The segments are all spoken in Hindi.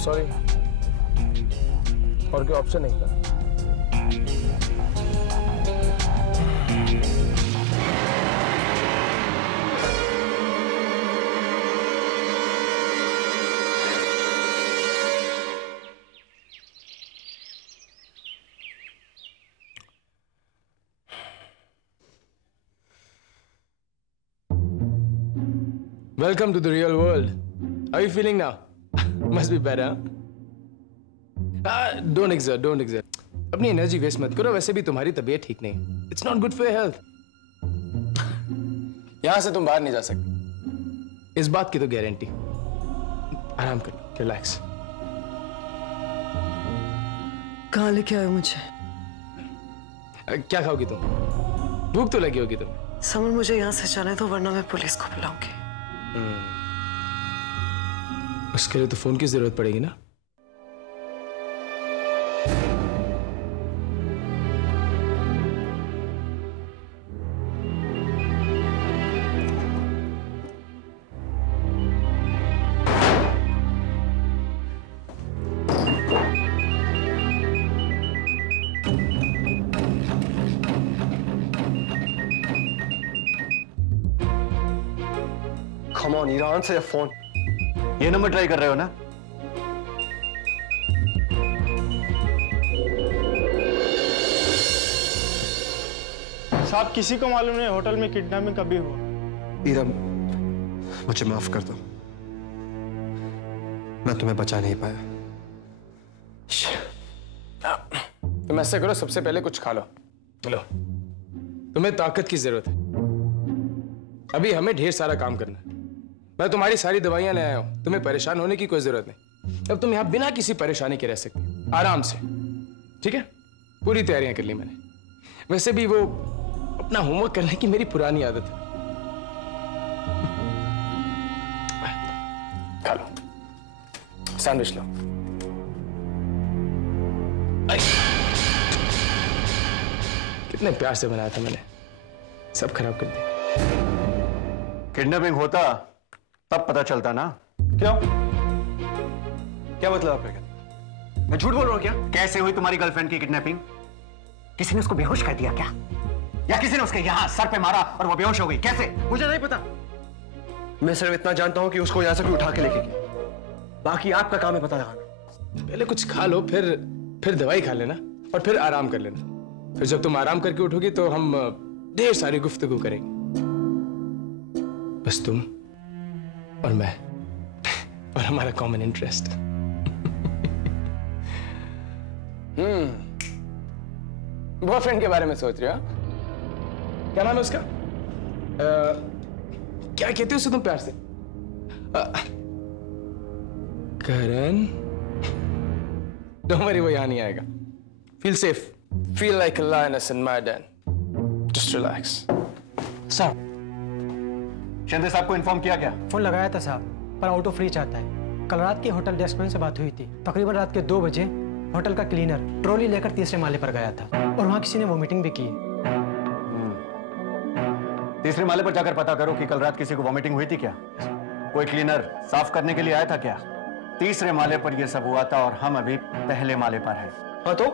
सॉरी, और कोई ऑप्शन नहीं था। Welcome to the real world. How are you feeling now? Must be better. Don't exert, don't exert. अपनी एनर्जी वेस्ट मत करो, वैसे भी तुम्हारी तबीयत ठीक नहीं है. It's not good for your health. यहां से तुम बाहर नहीं जा सकते. इस बात की तो गारंटी. आराम करो, रिलैक्स. कहाँ लेके आए मुझे? क्या खाओगी तुम? भूख तो लगी होगी तुम्हें. समर, मुझे यहाँ से जाने दो वरना मैं पुलिस को बुलाऊंगी. उसके लिए तो फोन की जरूरत पड़ेगी ना. Come on, ईरान से फोन. ये नंबर ट्राई कर रहे हो ना? साहब, किसी को मालूम नहीं होटल में किडनैपिंग कभी हुआ. ईरान, मुझे माफ कर दो. मैं तुम्हें बचा नहीं पाया. तुम ऐसे करो, सबसे पहले कुछ खा लो. लो, तुम्हें ताकत की जरूरत है. अभी हमें ढेर सारा काम करना है. मैं तुम्हारी सारी दवाइयां ले आया हूं. तुम्हें परेशान होने की कोई जरूरत नहीं. अब तुम यहां बिना किसी परेशानी के रह सकते, आराम से. ठीक है? पूरी तैयारियां कर ली मैंने. वैसे भी वो अपना होमवर्क करने की मेरी पुरानी आदत है. खा लो, सैंडविच लो. कितने प्यार से बनाया था मैंने, सब खराब कर दिया. किडनैपिंग होता तब पता चलता ना. क्यों? क्या मतलब आपका? मैं झूठ बोल रहा हूं क्या? कैसे हुई तुम्हारी गर्लफ्रेंड की किडनैपिंग? किसी ने उसको बेहोश कर दिया क्या? या किसी ने उसके यहां सर पे मारा और वो बेहोश हो गई? कैसे? मुझे नहीं पता. मैं सिर्फ इतना जानता हूं कि उसको यहां से कोई उठा के लेके गया. बाकी आपका काम है पता लगाना. पहले कुछ खा लो, फिर दवाई खा लेना और फिर आराम कर लेना. फिर जब तुम आराम करके उठोगी तो हम ढेर सारी गुफ्तगू करेंगे. बस तुम और मैं और हमारा कॉमन इंटरेस्ट. बॉयफ्रेंड के बारे में सोच रहे हो? क्या नाम है उसका? क्या कहते हो उसे तुम प्यार से? करण. डोंट वरी, वो यहां नहीं आएगा. Feel safe. Feel like a lioness in my den. Just relax. साहब, शिंदे साहब को इन्फॉर्म किया क्या? फोन लगाया था साहब, पर आउट ऑफ रीच आता है. कल रात के होटल डेस्कमैन से बात हुई थी. तकरीबन रात के 2 बजे होटल का क्लीनर ट्रॉली लेकर तीसरे माले पर गया था और वहां किसी ने वॉमिटिंग भी की. तीसरे माले पर जाकर पता करो कि कल रात किसी को वॉमिटिंग हुई थी क्या? कोई क्लीनर साफ करने के लिए आया था क्या? तीसरे माले पर यह सब हुआ था और हम अभी पहले माले पर हैं. हाँ तो?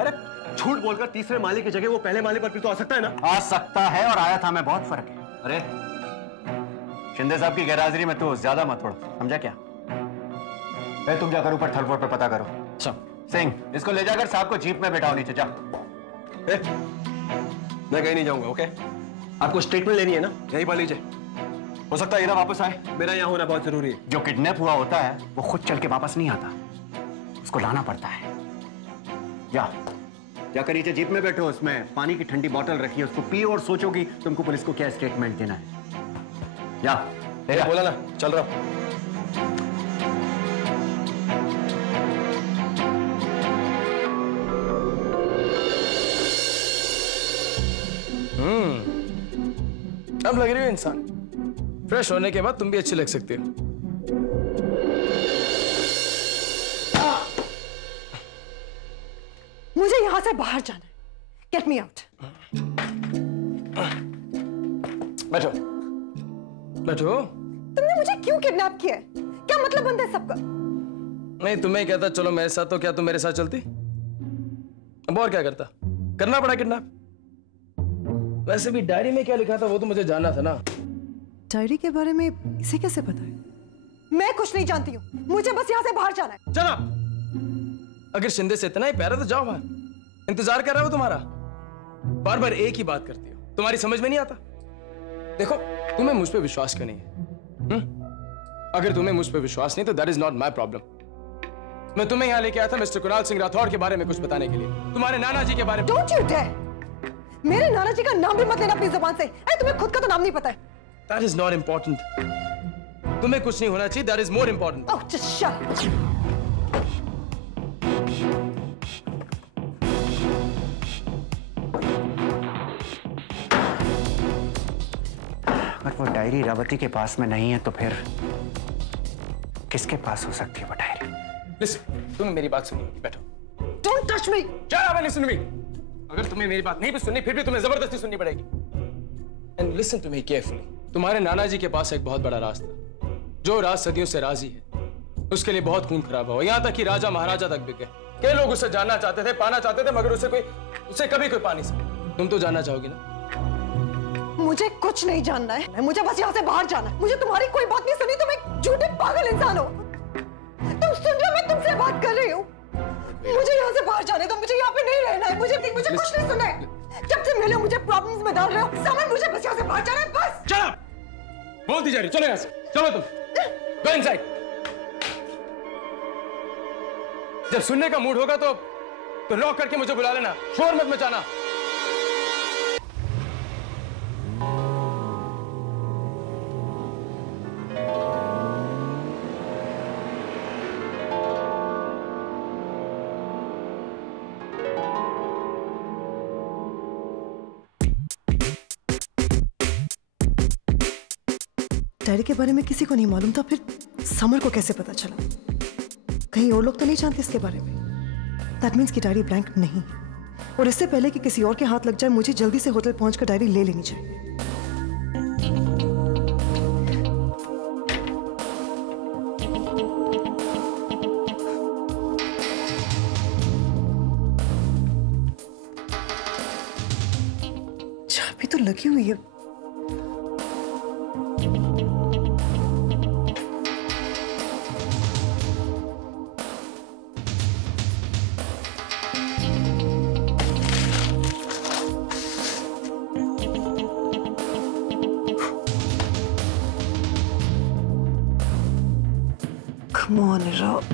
अरे झूठ बोलकर तीसरे माले की जगह वो पहले माले पर भी तो आ सकता है ना? आ सकता है और आया था में बहुत फर्क है. अरे शिंदे साहब की गैरहाजिरी में तो ज्यादा मत उड़, समझा क्या? तुम जाकर ऊपर थर्ड फ्लोर पर पता करो. सिंह, इसको ले जाकर साहब को जीप में बैठाओ. नीचे जा. मैं कहीं नहीं जाऊंगा. ओके? आपको स्टेटमेंट लेनी है ना? यहीं पर लीजिए. हो सकता है हीरा वापस आए. मेरा यहाँ होना बहुत जरूरी है. जो किडनैप हुआ होता है वो खुद चल के वापस नहीं आता, उसको लाना पड़ता है. जाकर नीचे जीप में बैठो, उसमें पानी की ठंडी बोतल रखी है, उसको पियो और सोचो कि तुमको पुलिस को क्या स्टेटमेंट देना है. जा. बोला ना, चल रहा हूं. अब लग रही हो इंसान. फ्रेश होने के बाद तुम भी अच्छी लग सकती हो. मुझे यहां से बाहर जाना है. Get me out. बैठो बैठो. तुमने मुझे क्यों किडनैप किया है? क्या मतलब बनता है सबका? नहीं, तुम्हें कहता चलो मेरे साथ, तो क्या तुम मेरे साथ चलती? अब और क्या करता? करना पड़ा किडनैप। वैसे भी डायरी में क्या लिखा था वो तो मुझे जानना था ना। डायरी के बारे में इसे कैसे पता है? मैं कुछ नहीं जानती हूँ, मुझे बस यहाँ से बाहर जाना है। चला, अगर शिंदे से इतना ही प्यार है तो जाओ बाहर, इंतजार कर रहा हो तुम्हारा। बार बार एक ही बात करती हो, तुम्हारी समझ में नहीं आता। देखो, तुम्हें मुझ पे विश्वास क्यों नहीं है? अगर तुम्हें मुझ पे विश्वास नहीं तो that is not my problem. मैं तुम्हें यहाँ लेके आया था मिस्टर कुणाल सिंह राठौड़ के बारे में कुछ बताने के लिए, तुम्हारे नाना जी के बारे में। Don't you dare! मेरे नाना जी का नाम भी मत लेना अपनी जुबान से। अरे तुम्हें खुद का तो नाम नहीं पता है। That is not important. तुम्हें कुछ नहीं होना चाहिए, that is more important. Oh, just shut up. अगर वो डायरी रावती के पास में नहीं है तो फिर किसके पास हो सकती है वो डायरी? लिसन, तुमने मेरी बात सुनी, बैठो। Don't touch me. Shut up and listen to me. अगर तुम्हें मेरी बात नहीं भी सुननी, फिर भी तुम्हें जबरदस्ती सुननी पड़ेगी। And listen to me carefully. तुम्हारे नाना जी के पास एक बहुत बड़ा राज था, जो राज सदियों से राजी है। उसके लिए बहुत खून खराब हुआ, यहाँ तक कि राजा महाराजा तक बिक गए। कई लोग उसे जानना चाहते थे, पाना चाहते थे, मगर उसे कभी कोई पा नहीं सका। तुम तो जानना चाहोगी ना? मुझे कुछ नहीं जानना है, मुझे बस यहाँ से बाहर जाना है। मुझे तुम्हारी कोई बात नहीं सुनी, तुम एक झूठे पागल इंसान हो। तुम सुन रहे हो, मैं तुमसे बात कर रही हूँ। मुझे यहाँ से बाहर जाने दो, मुझे यहाँ पे नहीं रहना है। मुझे कुछ नहीं सुनना है। जब से मिले मुझे प्रॉब्लम्स में डाल रहे हो। समझ, मुझे बस यहाँ से बाहर जाना है, बस। चलो, बोलती जा रही, चलो यहाँ से, चलो तुम, गो इनसाइड। जब सुनने का मूड होगा तो लॉक करके मुझे बुला लेना, शोर मत मचाना। डायरी के बारे में किसी को नहीं मालूम था, फिर समर को कैसे पता चला? कहीं और लोग तो नहीं जानते इसके बारे में। दैट मीन्स कि डायरी ब्लैंक नहीं है। और इससे पहले कि किसी और के हाथ लग जाए, मुझे जल्दी से होटल पहुंचकर डायरी ले लेनी चाहिए। चाबी तो लगी हुई है। Come on, Rob.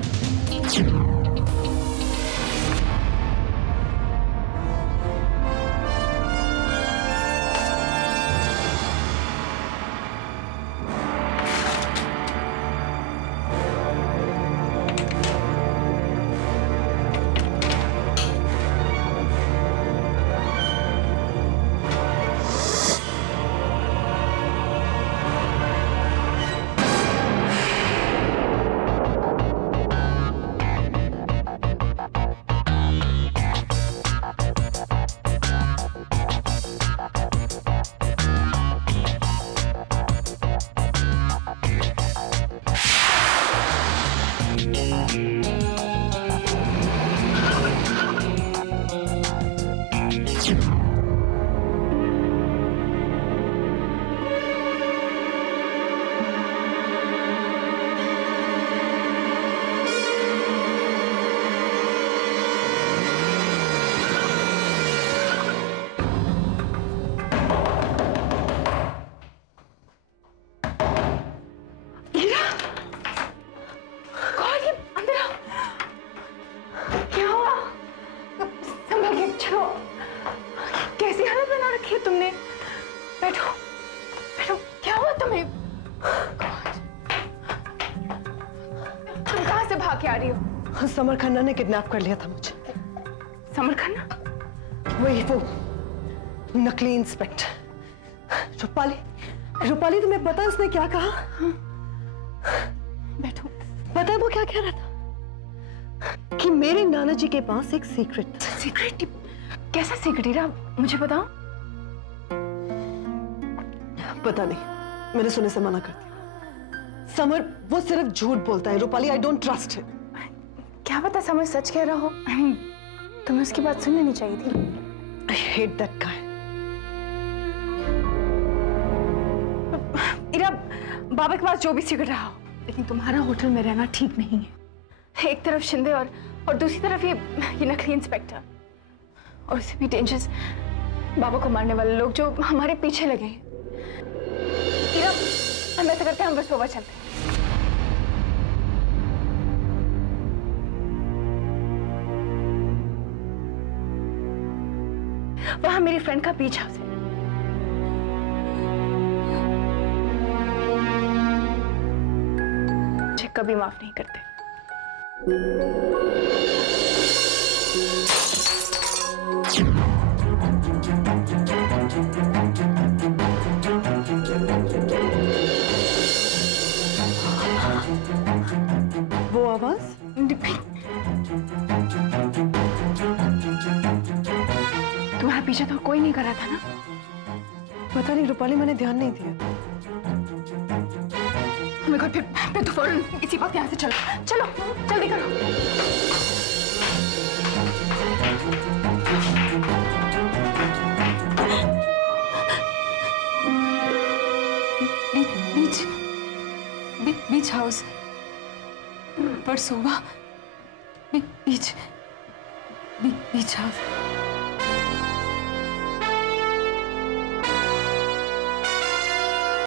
Summer Khanna ने किडनैप कर लिया था मुझे। समर खन्ना? वही वो नकली इंस्पेक्टर रूपाली तुम्हें पता है उसने क्या कहा? बैठो। पता है वो क्या कह रहा था? कि मेरे नाना जी के पास एक सीक्रेट था। सीक्रेट? कैसा सीक्रेट है? मुझे बताओ। पता नहीं, मैंने सुनने से मना कर दिया। समर वो सिर्फ झूठ बोलता है Rupali, I don't trust him. क्या पता समझ सच कह रहा हो। I mean, तुम्हें उसकी बात सुन लेनी चाहिए थी। I hate that guy. इरा, बाबा के पास जो भी सीख रहा हो, लेकिन तुम्हारा होटल में रहना ठीक नहीं है। एक तरफ शिंदे और दूसरी तरफ ये नकली इंस्पेक्टर, और उससे भी डेंजरस बाबा को मारने वाले लोग जो हमारे पीछे लगे हैं। इरा, हम ऐसा करते हैं, हम बस सुबह चलते हैं। वहां मेरी फ्रेंड का बीच हाउस है। मुझे कभी माफ नहीं करते। वो आवाज? तुम्हारा पीछे तो कोई नहीं कर रहा था ना? पता नहीं रूपाली, मैंने ध्यान नहीं दिया। मेरे को फिर तो फौरन इसी वक्त यहाँ से चलो चलो जल्दी करो। बीच हाउस पर सुबह बीच हाउस।